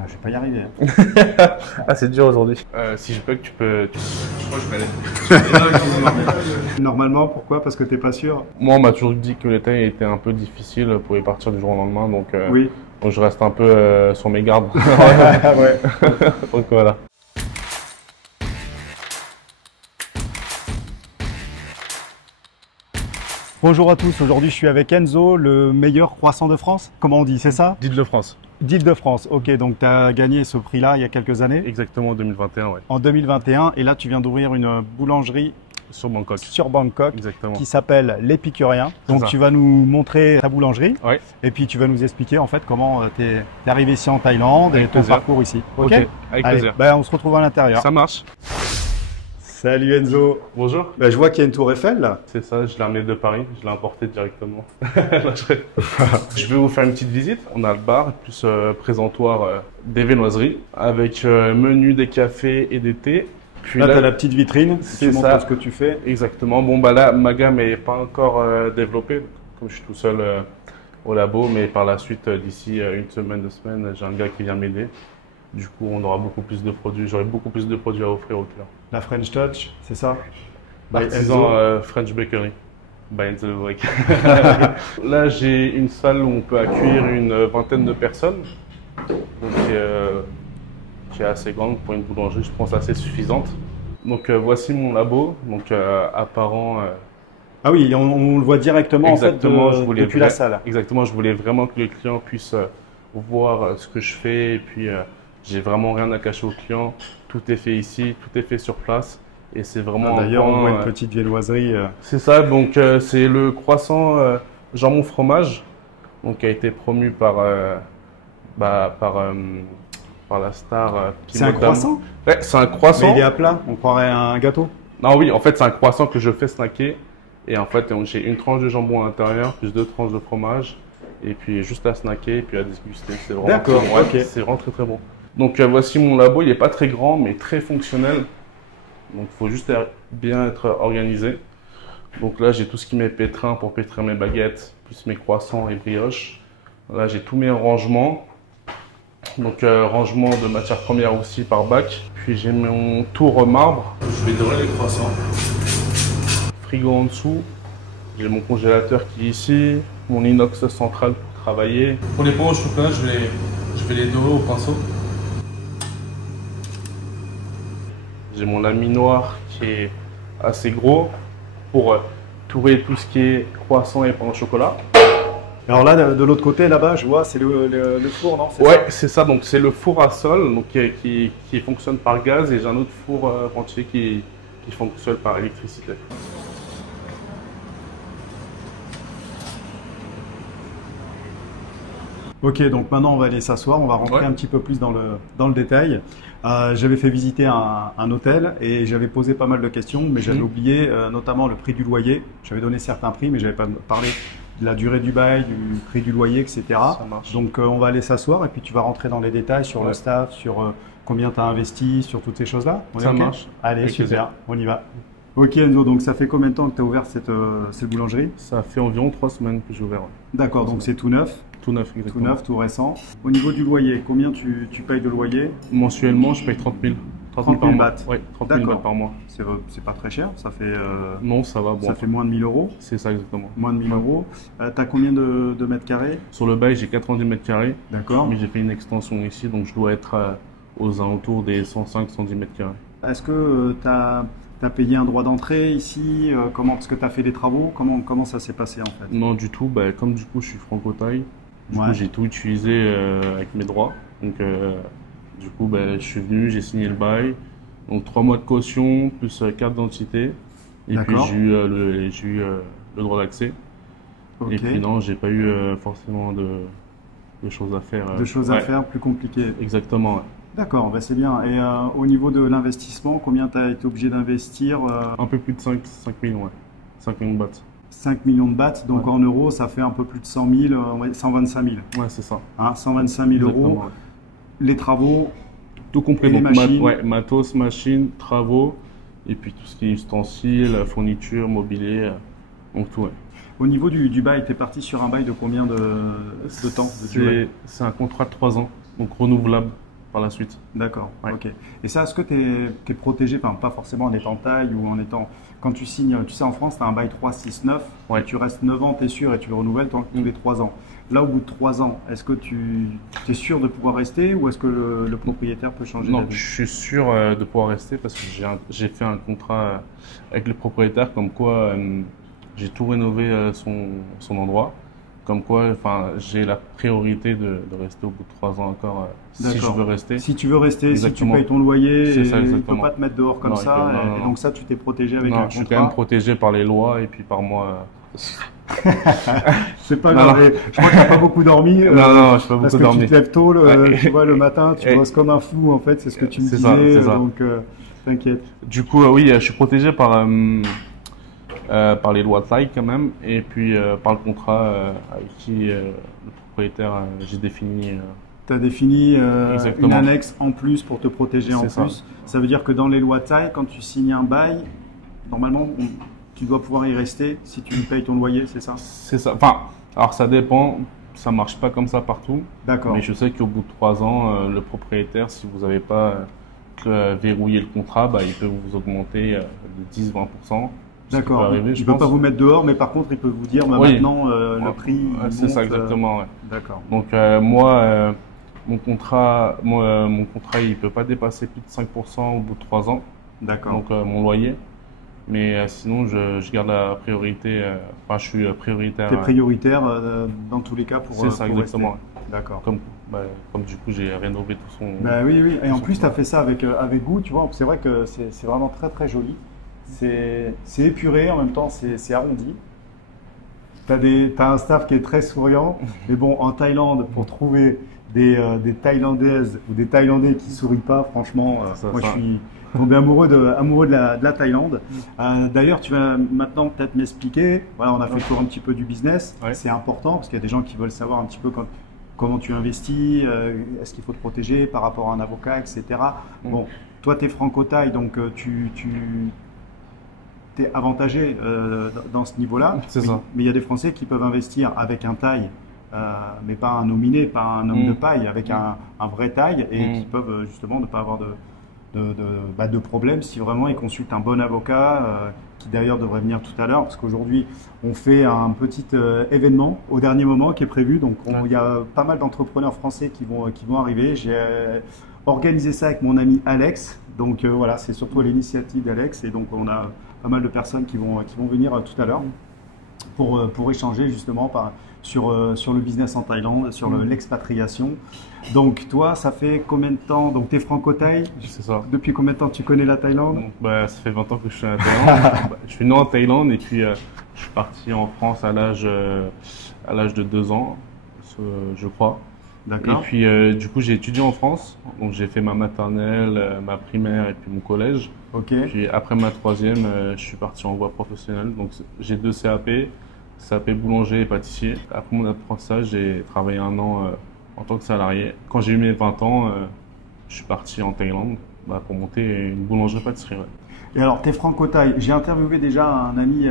Putain, je vais pas y arriver. Hein. Ah, c'est dur aujourd'hui. Si je bug, tu peux. Moi, je vais aller. Normalement, pourquoi? Parce que t'es pas sûr? Moi, on m'a toujours dit que les tailles étaient un peu difficiles pour y partir du jour au lendemain, donc, Oui. donc je reste un peu sur mes gardes. Ouais. Donc voilà. Bonjour à tous, aujourd'hui je suis avec Enzo, le meilleur croissant de France. Comment on dit, c'est ça? D'Île-de-France. D'Île-de-France, ok, donc tu as gagné ce prix-là il y a quelques années. Exactement, en 2021, ouais. En 2021, et là tu viens d'ouvrir une boulangerie Sur Bangkok. sur Bangkok Exactement. qui s'appelle l'Épicurien. Donc ça. tu vas nous montrer ta boulangerie Ouais. et puis tu vas nous expliquer en fait comment tu es arrivé ici en Thaïlande Avec et ton plaisir. parcours ici. Ok, avec Allez, plaisir. ben, on se retrouve à l'intérieur. Ça marche. Salut Enzo. Bonjour. Ben, je vois qu'il y a une tour Eiffel là. C'est ça, je l'ai amené de Paris, je l'ai importé directement. Je vais vous faire une petite visite. On a le bar, plus présentoir des viennoiseries, avec menu des cafés et des thés. Puis Là, tu as la petite vitrine, c'est tu ça. montres ce que tu fais. Exactement. Bon, bah là, ma gamme n'est pas encore développée, comme je suis tout seul au labo, mais par la suite, d'ici une semaine, 2 semaines, j'ai un gars qui vient m'aider. Du coup, on aura beaucoup plus de produits, j'aurai beaucoup plus de produits à offrir aux clients. La French Touch, c'est ça? By Artisan Enzo. French Bakery. By Enzo Le Brec. Là, j'ai une salle où on peut accueillir une vingtaine de personnes. Donc, qui est assez grande pour une boulangerie, je pense assez suffisante. Donc, voici mon labo, donc apparent. Ah oui, on le voit directement Exactement, en fait, depuis la salle. Exactement, je voulais vraiment que le client puisse voir ce que je fais et puis j'ai vraiment rien à cacher au client. Tout est fait ici, tout est fait sur place et c'est vraiment. D'ailleurs, on voit un une petite viennoiserie. C'est ça, donc c'est le croissant jambon fromage, donc qui a été promu par la star. C'est un croissant? Ouais, c'est un croissant. Mais il est à plat, on croirait un gâteau. Non, oui, en fait, c'est un croissant que je fais snacker. Et en fait, j'ai une tranche de jambon à l'intérieur, plus 2 tranches de fromage. Et puis juste à snacker et puis à déguster. C'est vraiment D'accord, très bon. ok. C'est vraiment très très bon. Donc voici mon labo, il n'est pas très grand mais très fonctionnel. Donc il faut juste bien être organisé. Donc là, j'ai tout ce qui m'est pétrin pour pétrir mes baguettes, plus mes croissants et brioches. Là, j'ai tous mes rangements. Donc rangement de matières premières aussi par bac. Puis j'ai mon tour marbre. Je vais dorer les croissants. Frigo en dessous. J'ai mon congélateur qui est ici. Mon inox central pour travailler. Pour les pains au chocolat, je vais les dorer au pinceau. J'ai mon laminoir qui est assez gros pour tourer tout ce qui est croissant et pain au chocolat. Alors là, de l'autre côté, là-bas, je vois, c'est le four, non? Ouais, c'est ça. Donc c'est le four à sol, donc qui fonctionne par gaz, et j'ai un autre four entier qui fonctionne par électricité. Ok, donc maintenant on va aller s'asseoir, on va rentrer un petit peu plus dans le détail. J'avais fait visiter un hôtel et j'avais posé pas mal de questions, mais j'avais oublié notamment le prix du loyer. J'avais donné certains prix, mais j'avais pas parlé de la durée du bail, du prix du loyer, etc. Ça marche. Donc on va aller s'asseoir et puis tu vas rentrer dans les détails sur le staff, sur combien tu as investi, sur toutes ces choses-là. Ça marche. Allez, Avec super, plaisir. on y va. Ok Enzo, donc ça fait combien de temps que tu as ouvert cette boulangerie? Ça fait environ 3 semaines que j'ai ouvert. D'accord, donc c'est tout neuf. Tout neuf, exactement. Tout neuf, tout récent. Au niveau du loyer, combien tu payes de loyer? Mensuellement, je paye 30 000. 30 000 par mois. bahts. Oui, 30 000 D'accord. bahts par mois. C'est pas très cher, ça fait, Non, ça va. Bon, ça fait moins de 1000 euros. c'est ça exactement. Moins de 1000 euros. Tu as combien de mètres carrés? Sur le bail, j'ai 90 mètres carrés. D'accord. Mais j'ai fait une extension ici, donc je dois être aux alentours des 105-110 mètres carrés. Est-ce que tu as payé un droit d'entrée ici? Parce que tu as fait des travaux? Comment ça s'est passé en fait? Non, du tout. Bah, comme du coup, je suis franco-thaï, du Ouais. coup, j'ai tout utilisé avec mes droits. Donc, du coup, bah, je suis venu, j'ai signé le bail. Donc, 3 mois de caution, plus carte d'identité. Et puis, D'accord. j'ai eu le droit d'accès. Ok. Et puis, non, j'ai pas eu forcément de choses à faire. De choses à faire plus compliquées. Exactement, ouais. D'accord, bah c'est bien. Et au niveau de l'investissement, combien tu as été obligé d'investir? Un peu plus de 5 millions, ouais. 5 millions de bahts. 5 millions de bahts, donc Ouais. en euros, ça fait un peu plus de 100 000, 125 000. Ouais, c'est ça. Hein, 125 000 euros. Exactement, ouais. Les travaux, Tout compris, Et les donc machines. matos, machines, travaux, et puis tout ce qui est ustensiles, fourniture, mobilier, donc tout. Ouais. au niveau du bail, tu es parti sur un bail de combien de temps de durée? C'est un contrat de 3 ans, donc renouvelable. par la suite. D'accord, Ouais. ok. Et ça, est-ce que tu es protégé, enfin pas forcément en étant taille ou en étant… Quand tu signes, tu sais en France, tu as un bail 3, 6, 9, Ouais. et tu restes 9 ans, tu es sûr, et tu le renouvelles tous les 3 ans. Là, au bout de 3 ans, est-ce que tu es sûr de pouvoir rester ou est-ce que le propriétaire peut changer Non, d'avis? je suis sûr de pouvoir rester parce que j'ai fait un contrat avec le propriétaire comme quoi j'ai tout rénové son endroit. Comme quoi, enfin, j'ai la priorité de rester au bout de 3 ans encore si je D'accord. veux rester. Si tu veux rester, si tu Exactement. payes ton loyer, C'est ça, il ne peut exactement. pas te mettre dehors comme Non, ça. non, non, Et non. donc ça, tu t'es protégé avec Non, un je suis contrat. quand même protégé par les lois et puis par moi. C'est pas Non, grave. non. Et je crois que tu n'as pas beaucoup dormi. Non, non, je n'ai pas Parce beaucoup que dormi. tu te lèves tôt, Ouais. tu vois, le matin, tu Et- bosses comme un fou, en fait, c'est ce que tu me C'est disais. ça, c'est ça. Donc, t'inquiète. Du coup, oui, je suis protégé par les lois de taille quand même, et puis par le contrat avec qui le propriétaire j'ai défini. Tu as défini une Exactement. annexe en plus pour te protéger en C'est ça. plus. Ça veut dire que dans les lois de taille, quand tu signes un bail, normalement, tu dois pouvoir y rester si tu payes ton loyer, c'est ça? C'est ça. Enfin, alors ça dépend, ça marche pas comme ça partout, D'accord. mais je sais qu'au bout de 3 ans, le propriétaire, si vous n'avez pas verrouillé le contrat, bah, il peut vous augmenter de 10-20%. Ce qui peut D'accord. arriver, Il je ne peut pense. pas vous mettre dehors, mais par contre, il peut vous dire bah, Oui. maintenant le prix. Ouais, il c'est monte, ça exactement. Ouais. D'accord. Donc moi, mon contrat, il peut pas dépasser plus de 5% au bout de 3 ans. D'accord. Donc mon loyer. Mais sinon, je garde la priorité. Enfin, je suis prioritaire. Tu es prioritaire dans tous les cas pour, C'est ça, pour exactement. rester. D'accord. Comme du coup, j'ai rénové tout son. Bah oui, oui. Et en son plus, tu as contrat. fait ça avec goût, tu vois. C'est vrai que c'est vraiment très, très joli. C'est épuré, en même temps, c'est arrondi. T'as un staff qui est très souriant. Mais bon, en Thaïlande, pour trouver des Thaïlandaises ou des Thaïlandais qui sourient pas, franchement, moi, je suis tombé amoureux de la Thaïlande. D'ailleurs, tu vas maintenant peut-être m'expliquer. Voilà, on a fait le tour un petit peu du business. Ouais. C'est important parce qu'il y a des gens qui veulent savoir un petit peu comment tu investis, est-ce qu'il faut te protéger par rapport à un avocat, etc. Bon, toi, tu es franco-thaï, donc tu es avantagé dans ce niveau-là. C'est ça. Mais il y a des Français qui peuvent investir avec un Thaï, mais pas un nominé, pas un homme de paille, avec un vrai Thaï, et qui peuvent justement ne pas avoir de problème si vraiment ils consultent un bon avocat, qui d'ailleurs devrait venir tout à l'heure, parce qu'aujourd'hui on fait un petit événement au dernier moment qui est prévu, donc il y a pas mal d'entrepreneurs français qui vont arriver. J'ai organisé ça avec mon ami Alex, donc voilà, c'est surtout l'initiative d'Alex, et donc on a pas mal de personnes qui vont venir tout à l'heure pour échanger justement sur le business en Thaïlande, sur l'expatriation. Donc toi, ça fait combien de temps? Donc tu es franco-thaï? C'est ça. Depuis combien de temps tu connais la Thaïlande? Donc, ça fait 20 ans que je suis en Thaïlande. Je suis né en Thaïlande et puis je suis parti en France à l'âge de 2 ans, je crois. D'accord. Et puis du coup j'ai étudié en France, donc j'ai fait ma maternelle, ma primaire et puis mon collège. Ok. Puis après ma troisième, je suis parti en voie professionnelle. Donc j'ai 2 CAP boulanger et pâtissier. Après mon apprentissage, j'ai travaillé 1 an en tant que salarié. Quand j'ai eu mes 20 ans, je suis parti en Thaïlande pour monter une boulangerie-pâtisserie. Ouais. Et alors, tu es franco-thaï. J'ai interviewé déjà un ami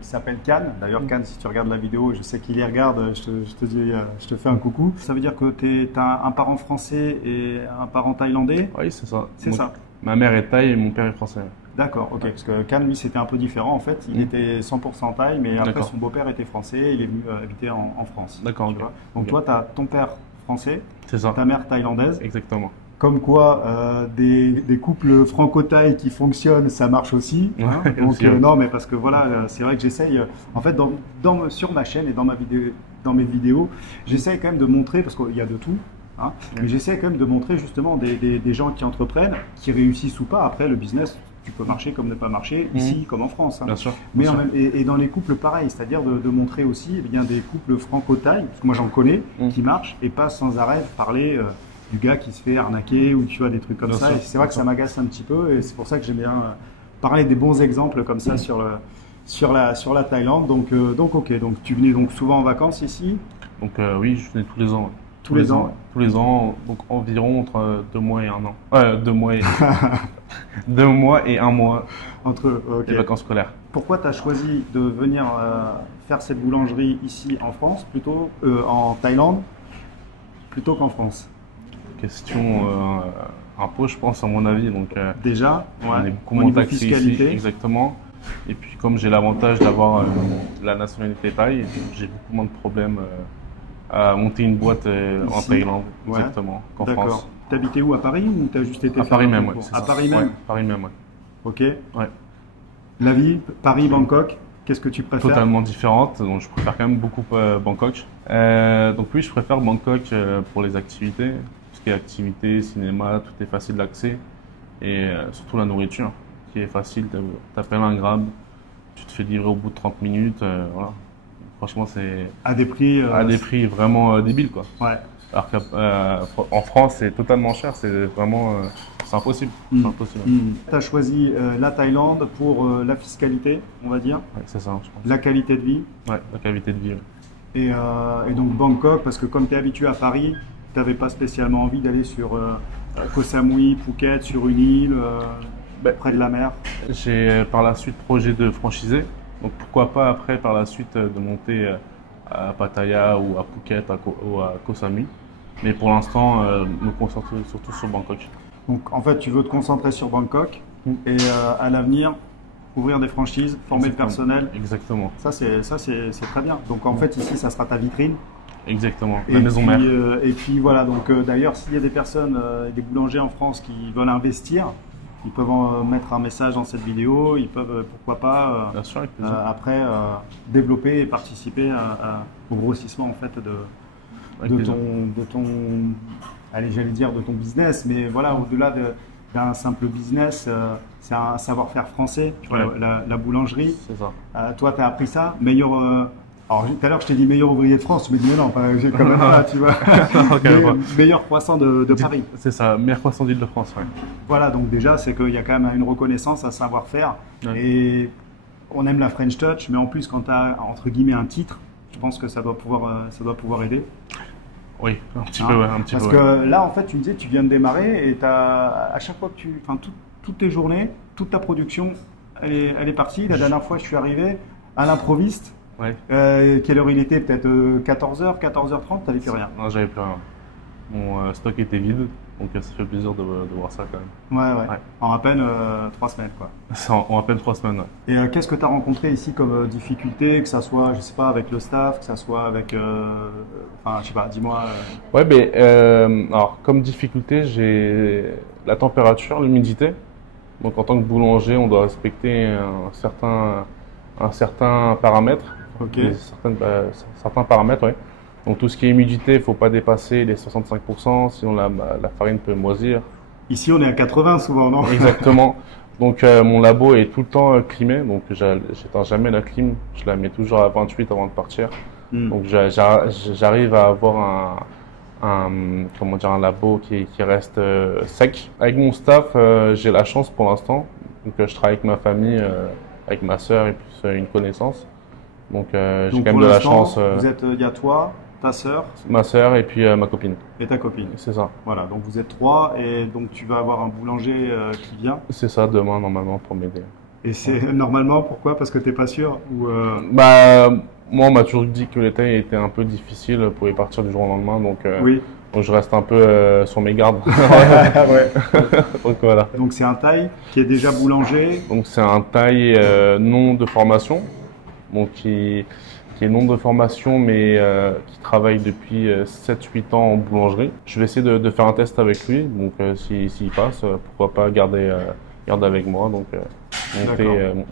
qui s'appelle Can. D'ailleurs, Can, si tu regardes la vidéo, je sais qu'il y regarde, je te fais un coucou. Ça veut dire que tu as un parent français et un parent thaïlandais? Oui, c'est ça. C'est ça. Ma mère est thaï et mon père est français. D'accord, ok. Parce que Can, lui, c'était un peu différent en fait. Il était 100% thaï, mais après, son beau-père était français et il est venu habiter en France. D'accord. Tu vois. Donc, toi, tu as ton père français, c'est ça. Ta mère thaïlandaise. Exactement. Comme quoi, des couples franco-thaï qui fonctionnent, ça marche aussi. Hein. Ouais, donc, aussi, non, mais parce que voilà, c'est vrai que j'essaye. En fait, sur ma chaîne et dans mes vidéos, j'essaye quand même de montrer, parce qu'il y a de tout. Hein, mais j'essaie quand même de montrer justement des gens qui entreprennent, qui réussissent ou pas. Après, le business, tu peux marcher comme ne pas marcher, ici comme en France. Hein. Bien sûr. Mais et dans les couples, pareil, c'est-à-dire de montrer aussi des couples franco-thaï, parce que moi j'en connais, qui marchent et pas sans arrêt parler du gars qui se fait arnaquer ou tu vois des trucs comme ça. Et c'est vrai que ça m'agace un petit peu et c'est pour ça que j'aime bien parler des bons exemples comme ça sur la Thaïlande. Donc ok, donc tu venais donc souvent en vacances ici? Donc oui, je venais tous les ans. Ouais. Tous les ans. Tous les ans, donc environ entre 2 mois et 1 an. 2 mois et 2 mois et 1 mois entre les vacances scolaires. Pourquoi tu as choisi de venir faire cette boulangerie ici en France, plutôt en Thaïlande, plutôt qu'en France? question impôt, je pense, à mon avis. Donc, déjà, on est beaucoup au moins niveau taxé fiscalité. ici, exactement. Et puis, comme j'ai l'avantage d'avoir la nationalité thaï, j'ai beaucoup moins de problèmes à monter une boîte en Ici. Thaïlande, Ouais. exactement, qu'en D'accord. France. T'habitais où, à Paris ou t'as juste été À faire Paris un même, concours? ouais, c'est À ça. Paris même. Ouais, Paris même, ouais. Ok. Ouais. La vie, Paris-Bangkok, qu'est-ce que tu préfères? Totalement différente, donc je préfère quand même beaucoup Bangkok. Donc oui, je préfère Bangkok pour les activités, tout ce qui est activités, cinéma, tout est facile d'accès et surtout la nourriture qui est facile. T'appelles un Grab, tu te fais livrer au bout de 30 minutes, voilà. Franchement, c'est À des prix. à des prix vraiment débiles quoi. Ouais. Alors qu'en France, c'est totalement cher, c'est vraiment c'est impossible. C'est impossible. Tu as choisi la Thaïlande pour la fiscalité, on va dire, Ouais, c'est ça, je pense. la qualité de vie. Ouais, la qualité de vie. Ouais. Et donc Bangkok, parce que comme tu es habitué à Paris, tu n'avais pas spécialement envie d'aller sur Koh Samui, Phuket, sur une île, près de la mer. J'ai par la suite projet de franchiser, donc pourquoi pas après par la suite de monter à Pattaya ou à Phuket ou à Koh Samui. Mais pour l'instant, me concentrer surtout sur Bangkok. Donc en fait, tu veux te concentrer sur Bangkok et à l'avenir, ouvrir des franchises, former le personnel. Exactement. Ça, c'est très bien. Donc en fait, ici, ça sera ta vitrine. Exactement, Et la maison puis, mère. Et puis voilà, donc d'ailleurs, s'il y a des personnes, des boulangers en France qui veulent investir, ils peuvent mettre un message dans cette vidéo, ils peuvent, pourquoi pas, Bien sûr, avec plaisir. après, développer et participer au grossissement en fait Avec plaisir. de ton, allez, j'allais dire de ton business, mais voilà, au-delà d'un simple business, c'est un savoir-faire français, tu vois, Ouais. la boulangerie. C'est ça. Toi, tu as appris ça, meilleur. Alors, tout à l'heure, je t'ai dit meilleur ouvrier de France, mais non, j'ai quand même pas, tu vois. Meilleur croissant de Paris. C'est ça, meilleur croissant d'Île-de-France. Ouais. Voilà, donc déjà, c'est qu'il y a quand même une reconnaissance, un savoir-faire. Ouais. Et on aime la French Touch, mais en plus, quand tu as, entre guillemets, un titre, je pense que ça doit pouvoir aider. Oui, un petit Hein, peu, ouais, un petit Parce peu. Ouais. que là, en fait, tu me disais, tu viens de démarrer et à chaque fois que toutes tes journées, toute ta production, elle est partie. La dernière fois, je suis arrivé à l'improviste. Ouais. Quelle heure il était? Peut-être 14h, 14h30, t'avais plus rien. Non, j'avais plus rien. Mon stock était vide, donc ça fait plaisir de voir ça quand même. Ouais. Ouais. En à peine 3 semaines, quoi. C'est en à peine 3 semaines. Ouais. Et qu'est-ce que tu as rencontré ici comme difficulté, que ça soit, je sais pas, avec le staff, que ça soit avec, enfin, je sais pas, dis-moi. Ouais, ben, alors comme difficulté, j'ai la température, l'humidité. Donc en tant que boulanger, on doit respecter un certain paramètre. Ok. Certains paramètres, ouais. Donc tout ce qui est humidité, il ne faut pas dépasser les 65%, sinon la farine peut moisir. Ici, on est à 80 souvent, non? Exactement. Donc mon labo est tout le temps climé, donc j'éteins jamais la clim, je la mets toujours à 28 avant de partir. Donc j'arrive à avoir comment dire, un labo qui reste sec. Avec mon staff, j'ai la chance pour l'instant, donc je travaille avec ma famille, avec ma sœur et plus une connaissance. Donc j'ai Donc, quand même pour de la l'instant, chance. il y a toi, ta sœur Ma sœur et puis ma copine. et ta copine. C'est ça. Voilà, donc vous êtes 3 et donc tu vas avoir un boulanger qui vient. C'est ça demain normalement pour m'aider. Et c'est normalement, pourquoi? Parce que t'es pas sûr ou Bah moi on m'a toujours dit que l'été était un peu difficile pour y partir du jour au lendemain, donc Oui. donc je reste un peu sur mes gardes. Donc voilà. Donc c'est un Thaï qui est déjà boulanger. Donc c'est un Thaï non de formation, donc qui est non de formation mais qui travaille depuis 7-8 ans en boulangerie. Je vais essayer de faire un test avec lui, donc s'il passe, pourquoi pas garder avec moi, donc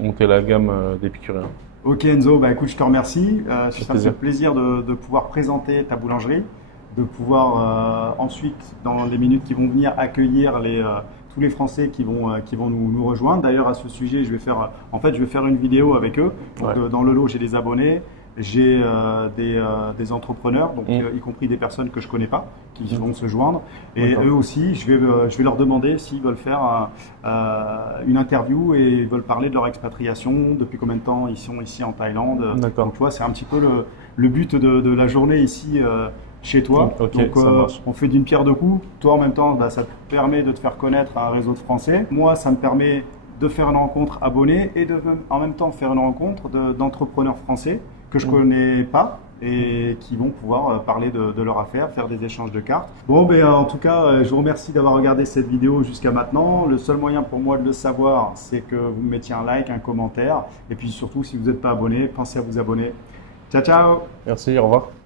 monter la gamme d'épicurien. Ok Enzo, bah écoute, je te remercie. Ça me fait plaisir. plaisir de pouvoir présenter ta boulangerie, de pouvoir ensuite, dans les minutes qui vont venir, accueillir tous les Français qui vont nous rejoindre. D'ailleurs, à ce sujet, je vais faire une vidéo avec eux. Donc, Ouais. dans le lot, j'ai des abonnés, j'ai des entrepreneurs, donc y compris des personnes que je connais pas, qui vont se joindre. Et D'accord. eux aussi, je vais leur demander s'ils veulent faire une interview et ils veulent parler de leur expatriation, depuis combien de temps ils sont ici en Thaïlande. D'accord. Donc tu vois, c'est un petit peu le but de la journée ici chez toi. Ok, Donc ça marche. on fait d'une pierre deux coups. Toi en même temps, bah, ça te permet de te faire connaître à un réseau de Français. Moi, ça me permet de faire une rencontre abonnée et en même temps faire une rencontre d'entrepreneurs français que je connais pas et qui vont pouvoir parler de leur affaire, faire des échanges de cartes. Bon, ben, en tout cas, je vous remercie d'avoir regardé cette vidéo jusqu'à maintenant. Le seul moyen pour moi de le savoir, c'est que vous me mettiez un like, un commentaire, et puis surtout, si vous n'êtes pas abonné, pensez à vous abonner. Ciao, ciao! Merci, au revoir.